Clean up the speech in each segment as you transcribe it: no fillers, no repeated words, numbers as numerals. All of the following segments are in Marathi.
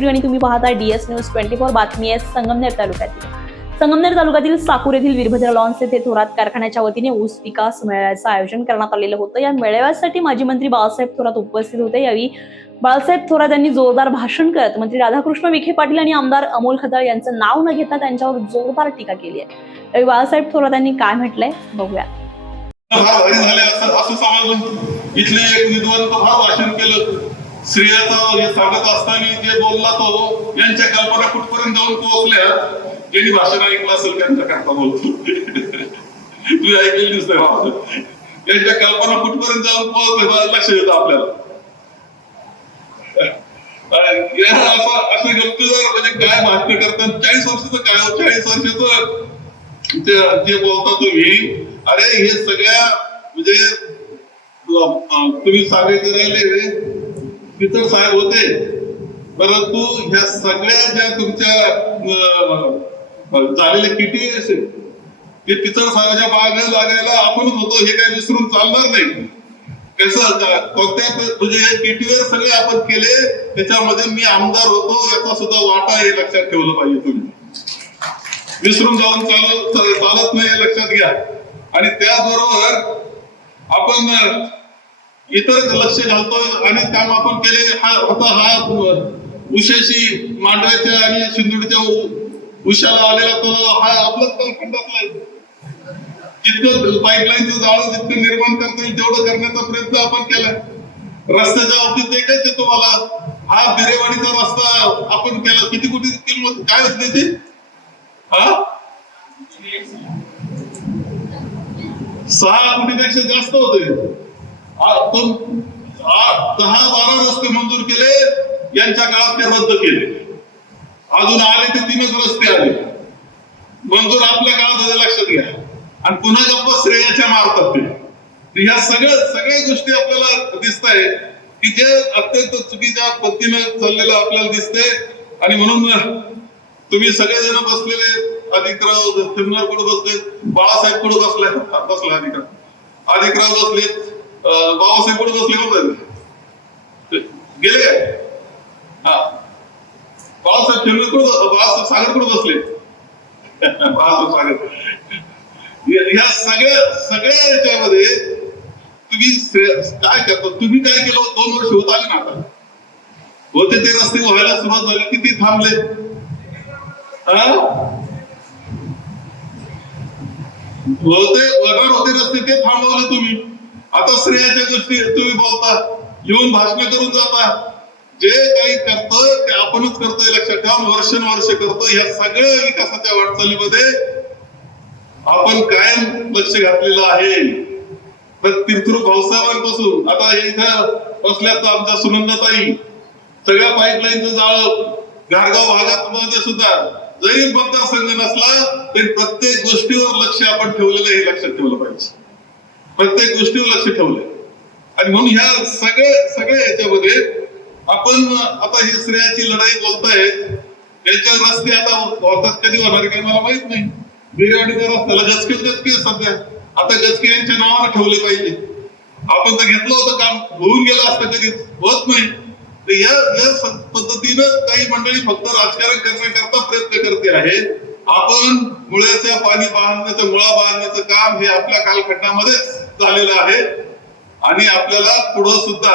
पुरी आणि तुम्ही पाहताय DS न्यूज 24. बातमी आहे संगमनेर तालुक्यातील. संगमनेर तालुक्यातील साकूर येथील वीरभद्र लॉन्स येथे थोरात कारखान्याच्या वतीने ऊस विकास मेळाव्याचं आयोजन करण्यात आलेलं होतं. या मेळाव्यासाठी माजी मंत्री बाळासाहेब थोरात उपस्थित होते. यावेळी बाळासाहेब थोरात यांनी जोरदार भाषण करत मंत्री राधाकृष्ण विखे पाटील आणि आमदार अमोल खताळ यांचं नाव न घेता त्यांच्यावर जोरदार टीका केली आहे. यावेळी बाळासाहेब थोरात यांनी काय म्हटलंय बघूया. असं समजलं इथले एक विद्वान भाषण केलं. स्त्रियाचं हे सांगत असताना जे बोलला तो यांच्या कल्पना कुठपर्यंत जाऊन पोहोचल्या. ज्यांनी भाषण ऐकलं असेल त्यांच्या करता बोलतो तुम्ही ऐकलेली दिसतंय. त्यांच्या कल्पना कुठपर्यंत जाऊन पोहोचल्या लक्ष येतं आपल्याला. असं गप्पीदार म्हणजे काय भाषण करतात. 40 वर्षाचं काय 40 वर्षाचं जे बोलता तुम्ही. अरे हे सगळ्या म्हणजे तुम्ही सांगायचे राहिले पिचड साहेब होते, परंतु ह्या सगळ्या ज्या तुमच्या झालेल्या किटी असेल ते पिचड साहेबाच्या मागे लागायला आपणच होतो. हे काही विसरून चालणार नाही. कसं कोणत्या म्हणजे किटीवर सगळे आपण केले त्याच्यामध्ये मी आमदार होतो याचा सुद्धा वाटा हे लक्षात ठेवलं पाहिजे. तुम्ही विसरून जाऊन चालत नाही हे लक्षात घ्या. आणि त्याचबरोबर आपण इतर लक्ष घालतोय आणि काम आपण केले. हा उशाशी मांडव्याच्या आणि सिंधुडीच्या उशाला आलेला तो हा आपलाच कालखंडातला. जितकं पाईपलाईनचं जाळं जितकं निर्माण करता येईल तेवढं करण्याचा प्रयत्न आपण केलाय. रस्त्याच्या बाबतीत एकच आहे तुम्हाला. हा बिरेवाडीचा रस्ता आपण केला. किती कोटी किंमत काय होती त्याची? 6 कोटीपेक्षा जास्त होते. 10-12 रस्ते मंजूर केले. यांच्या काळात ते रद्द केले. अजून आले ते 3च रस्ते आले मंजूर आपल्या काळात होते. लक्षात घ्या. आणि पुन्हा गप्प श्रेयाच्या मारतात ते. ह्या सगळ्या गोष्टी आपल्याला दिसत आहे की जे अत्यंत चुकीच्या पद्धतीने चाललेलं आपल्याला दिसतंय. आणि म्हणून तुम्ही सगळेजण बसलेले अधिकराव थिमनार कुठे बसले, बाळासाहेब कुठे बसला अधिकराव बसलेत, बाबासाहेब कुठे बसले होते गेले काय? हा बाळासाहेब थिमनार कुठे, बाळासाहेब सागर कुठे बसले बाळासाहेब सागर. या सगळ्या याच्यामध्ये तुम्ही काय करता. तुम्ही काय केलं 2 वर्ष होत आले ना. आता होते ते रस्ते व्हायला सुरुवात झाली. किती थांबले. होते रस्ते ते थांबवले तुम्ही. आता श्रेयाच्या गोष्टी तुम्ही बोलता, येऊन भाषण करून जाता. जे काही करतोय ते आपणच करतोय. लक्षात ठेवा. वर्षानुवर्ष करतोय. ह्या सगळ्या विकासाच्या वाटचालीमध्ये आपण कायम लक्ष घातलेलं आहे. तीर्थरूप भाऊसाहेबांपासून आता हे इथं बसल्यात आमच्या सुनंदाताई सगळ्या पाईपलाईनचं जाळं घारगाव भागात सुद्धा जरी मतदारसंघ नसला तरी प्रत्येक गोष्टीवर लक्ष आपण ठेवलेलं हे लक्षात ठेवलं पाहिजे. प्रत्येक गोष्टीवर लक्ष ठेवलंय. आणि म्हणून ह्या सगळ्या याच्यामध्ये आपण आता ही स्त्रियांची लढाई बोलताय. याच्या रस्ते आता होतात कधी होणार काही मला माहित नाही. बिरेवाडीच्या रस्त्याला गचके सध्या आता गचके यांच्या नावानं ठेवले पाहिजे. आपण तर घेतलं होतं काम होऊन गेलं असतं कधी होत नाही. या पद्धतीनं काही मंडळी फक्त राजकारण करण्याकरता प्रयत्न करते आहे. आपण मुळ्याच्या पाणी बांधण्याचं मुळा बांधण्याचं काम हे आपल्या कालखंडामध्येच झालेलं आहे. आणि आपल्याला पुढं सुद्धा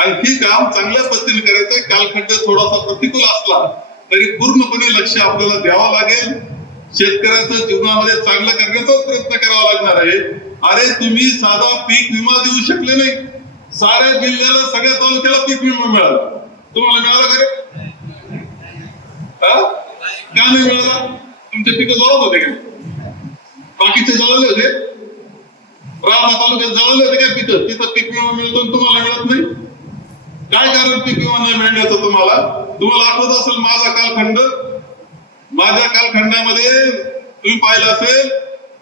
आणखी काम चांगल्या पद्धतीने करायचंय. कालखंड थोडासा प्रतिकूल असला तरी पूर्णपणे लक्ष आपल्याला द्यावं लागेल. शेतकऱ्याचं जीवनामध्ये चांगलं करण्याचाच प्रयत्न करावा लागणार आहे. अरे तुम्ही साधा पीक विमा देऊ शकले नाही. साऱ्या जिल्ह्याला सगळ्या तालुक्याला पीक विमा मिळाला. तुम्हाला मिळाला का रे? का नाही मिळाला? तुमचे पिकं जळत होते का? बाकीचे जळले होते. रामा तालुक्यात जळले होते का पिकं? तिथं पीक विमा मिळतो तुम्हाला मिळत नाही. काय कारण पीक विमा नाही मिळण्याचं? तुम्हाला आठवत असेल माझ्या कालखंडामध्ये तुम्ही पाहिलं असेल.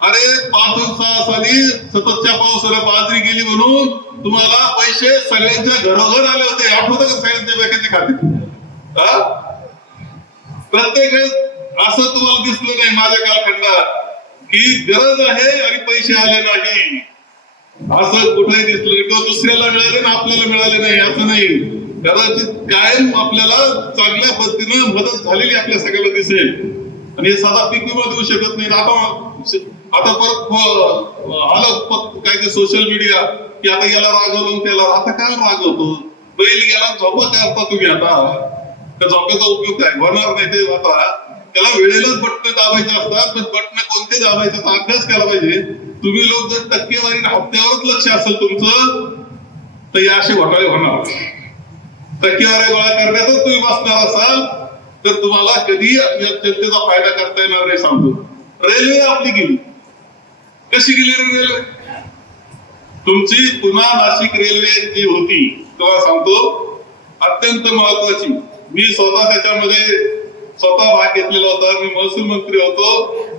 अरे 5-6 साली सततच्या पावसाला बाजरी गेली म्हणून तुम्हाला पैसे सगळ्यांच्या घरोघर आले होते. आठवतं का सगळ्यांच्या बँकेचे खाते? प्रत्येक वेळेस असं तुम्हाला दिसलं नाही माझ्या कालखंडात की गरज आहे आणि पैसे आले नाही. असं कुठेही दिसलं किंवा दुसऱ्याला मिळाले ना आपल्याला मिळाले नाही असं नाही. कदाचित कायम आपल्याला चांगल्या पद्धतीनं मदत झालेली आपल्या सगळ्याला दिसेल. आणि हे साधा पीक विमा देऊ शकत नाही. आता परत आलं काय ते सोशल मीडिया की आता याला रागवलं त्याला. आता काय रागवतो? बैल गेला झोपा करता तुम्ही. आता त्या झोप्याचा उपयोग काय होणार नाही. ते आता त्याला वेळेलाच बटणं दाबायचे असतात. पण बटणं कोणते दाबायचे अभ्यास केला पाहिजे. तुम्ही लोक जर टक्केवारी हप्त्यावरच लक्ष असेल तुमचं तर हे असे घोटाळे होणार. टक्केवारी गोळा करण्यातच तुम्ही बसणार असाल तर तुम्हाला कधी जनतेचा फायदा करता येणार नाही. सांगतो रेल्वे आपली गेली. कशी गेली रेल्वे? तुमची पुन्हा नाशिक रेल्वे जी होती तुम्हाला सांगतो अत्यंत महत्वाची. मी स्वतः त्याच्यामध्ये भाग घेतलेला होता. मी महसूल मंत्री होतो.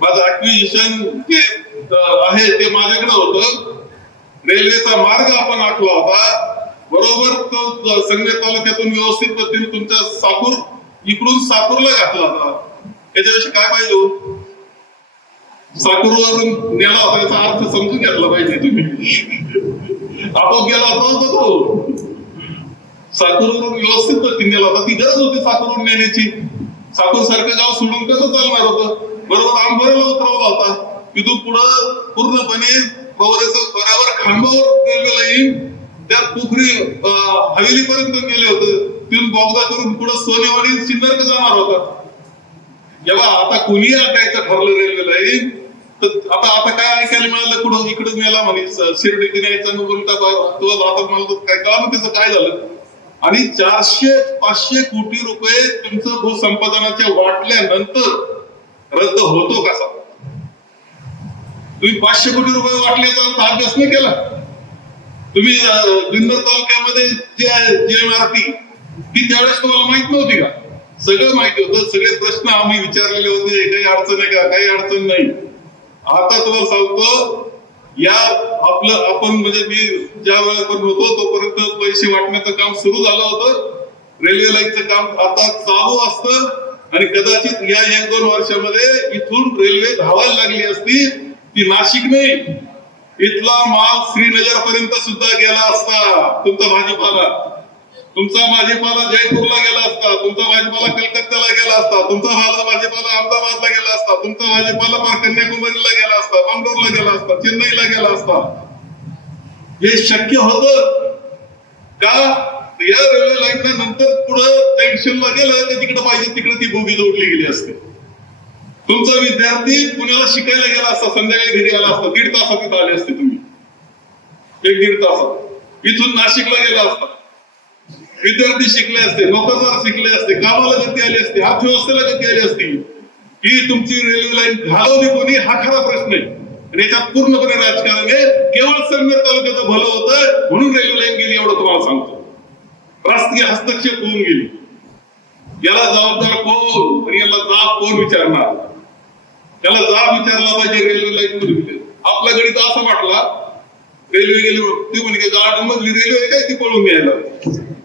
माझं ऍक्विजिशन जे आहे ते माझ्याकडे होतं. रेल्वेचा मार्ग आपण आखला होता. बरोबर तो संगमेर तालुक्यातून व्यवस्थित पद्धतीने तुमच्या इकडून साकूरला घातला होता. याच्याविषयी काय पाहिजे? साकूरवरून नेला होता याचा अर्थ समजून घेतला पाहिजे तुम्ही. आपोआप गेला होता तो. साकूरवरून व्यवस्थित पद्धतीने नेला होता. ती गरज होती साकूरवरून नेण्याची. साकूर सारखं गाव सोडून कसं चालणार होतं? बरोबर आंबोऱ्याला उतरवला होता. तिथून पुढं पूर्णपणे बरोबर खांबावर रेल्वेला येईल. त्या पोखरी हवेलीपर्यंत गेले होते. तिथून बोगदा करून पुढे सोनेवाडी सिन्नर जाणार होता. जेव्हा आता कुणी ऐकायचं ठरलं रेल्वेला येईल तर आता काय ऐकायला मिळालं? कुठं इकडे नेला म्हणे शिर्डी न्यायचं आता मला काय कळलं त्याचं काय झालं. आणि 400-500 कोटी रुपये तुमचं भूसंपादनाच्या वाटल्यानंतर रद्द होतो कसा? तुम्ही 500 कोटी रुपये वाटल्याचा अभ्यास नाही केला. तुम्ही जुन्नर तालुक्यामध्ये JMRT ती त्यावेळेस तुम्हाला माहित नव्हती का? सगळं माहिती होतं. सगळे प्रश्न आम्ही विचारलेले होते. काही अडचण आहे का? काही अडचण नाही. आता तुम्हाला सांगतो आपण म्हणजे मी ज्या वेळेपर्यंत होतो तोपर्यंत पैसे वाटण्याचं काम सुरू झालं होतं. रेल्वे लाईनचं काम आता चालू असतं. आणि कदाचित या 1-2 वर्षामध्ये इथून रेल्वे धावायला लागली असती. ती नाशिक नाही, इथला माल श्रीनगर पर्यंत सुद्धा गेला असता. तुमचा भाजीपाला जयपूरला गेला असता. तुमचा भाजीपाला कलकत्त्याला गेला असता. तुमचा भाजीपाला अहमदाबादला गेला असता. तुमचा भाजीपाला कन्याकुमारीला गेला असता. बंगलोरला गेला असता. चेन्नईला गेला असता. हे शक्य होतं का? या रेल्वे लाईनच्या नंतर पुढे जंक्शनला गेलं तर तिकडे पाहिजे तिकडे ती बोगी जोडली गेली असते. तुमचा विद्यार्थी पुण्याला शिकायला गेला असता. संध्याकाळी घरी आला असता. 1.5 तासात इथं आले असते तुम्ही. 1-1.5 तासात इथून नाशिकला गेला असता. विद्यार्थी शिकले असते. नोकरदार शिकले असते. कामाला गती आली असते. अर्थव्यवस्थेला गती आली असती. ही तुमची रेल्वे लाईन घालवली कोणी? हा खरा प्रश्न आहे. आणि याच्यात पूर्णपणे राजकारण आहे. केवळ संगमेर तालुक्याचं भलं होतं म्हणून रेल्वे लाईन गेली एवढं तुम्हाला सांगतो. राष्ट्रीय हस्तक्षेप होऊन गेली. याला जबाबदार कोण आणि याला जाब कोण विचारणार? त्याला जाब विचारला पाहिजे रेल्वे लाईन मध्ये. आपल्या गणित असं म्हटला रेल्वे गेली ती म्हणजे गार्डन मधली रेल्वे काय ती पळून यायला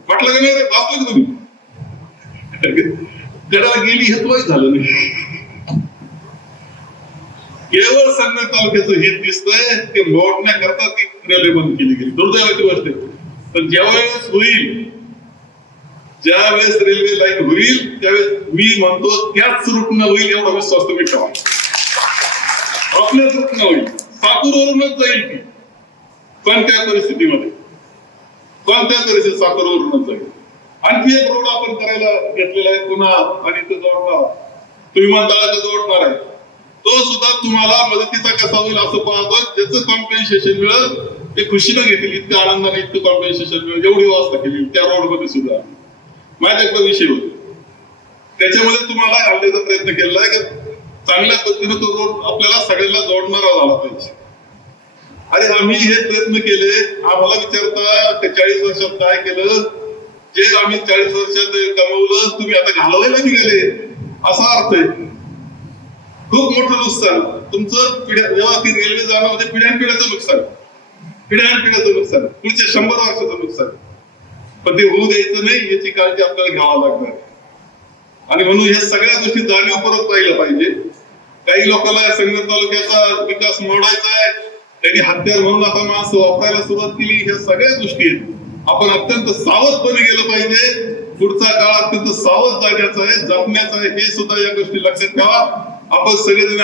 म्हटलं का नाही रे? वाचलं तुम्ही? गडाला गेली हे वाईट झालं नाही. केवळ संगमेर तालुक्याचं हित दिसतंय ते मोडण्याकरता ती रेल्वे बंद केली गेली. दुर्दैवाची गोष्ट आहे. पण ज्यावेळेस रेल्वे लाईन होईल त्यावेळेस मी म्हणतो त्याच रूटनं होईल एवढा विश्वास तुम्ही ठेवा. आपल्याच रूटनं होईल. साकूरवरूनच जाईल ती. कोणत्या परिस्थितीमध्ये साकूरवरूनच जाईल. आणखी एक रोड आपण करायला घेतलेला आहे पुन्हा आणि तो जोडणार तो विमानतळाचा जोडणार आहे. तो सुद्धा तुम्हाला मदतीचा कसा होईल असं पाहतो. ज्याचं कॉम्पेन्सेशन मिळेल ते खुशीनं घेतील. इतक्या आनंदाने इतकं कॉम्पेन्सेशन मिळेल एवढी व्यवस्था केली त्या रोड मध्ये सुद्धा. माझ्याकडे विषय होतो त्याच्यामध्ये तुम्हाला घालण्याचा प्रयत्न केलेला आहे की चांगल्या पद्धतीने तो रोड आपल्याला सगळ्यांना जोडणारा झाला पाहिजे. अरे आम्ही हे प्रयत्न केले. आम्हाला विचारता ते 40 वर्षात काय केलं? जे आम्ही 40 वर्षात कमवलं तुम्ही आता घालवायला निघाले असा अर्थ आहे. खूप मोठं नुकसान तुमचं. जेव्हा ती रेल्वे जाणं म्हणजे पिढ्यानपिढ्याचं नुकसान. पुढच्या 100 वर्षाचं नुकसान. पण ते होऊ द्यायचं नाही याची काळजी आपल्याला घ्यावं लागणार. आणि म्हणून ह्या सगळ्या गोष्टी जाणीवपूर्वक पाहिल्या पाहिजे. काही लोकांना संगमेर तालुक्याचा विकास मोडायचा आहे. त्यांनी हत्यार म्हणून आता माणसं वापरायला सुरुवात केली. ह्या सगळ्या गोष्टी आहेत. आपण अत्यंत सावधपणे गेलं पाहिजे. पुढचा काळ अत्यंत सावध जाण्याचा आहे, जपण्याचा आहे, हे सुद्धा या गोष्टी लक्षात ठेवा. आपण सगळेजण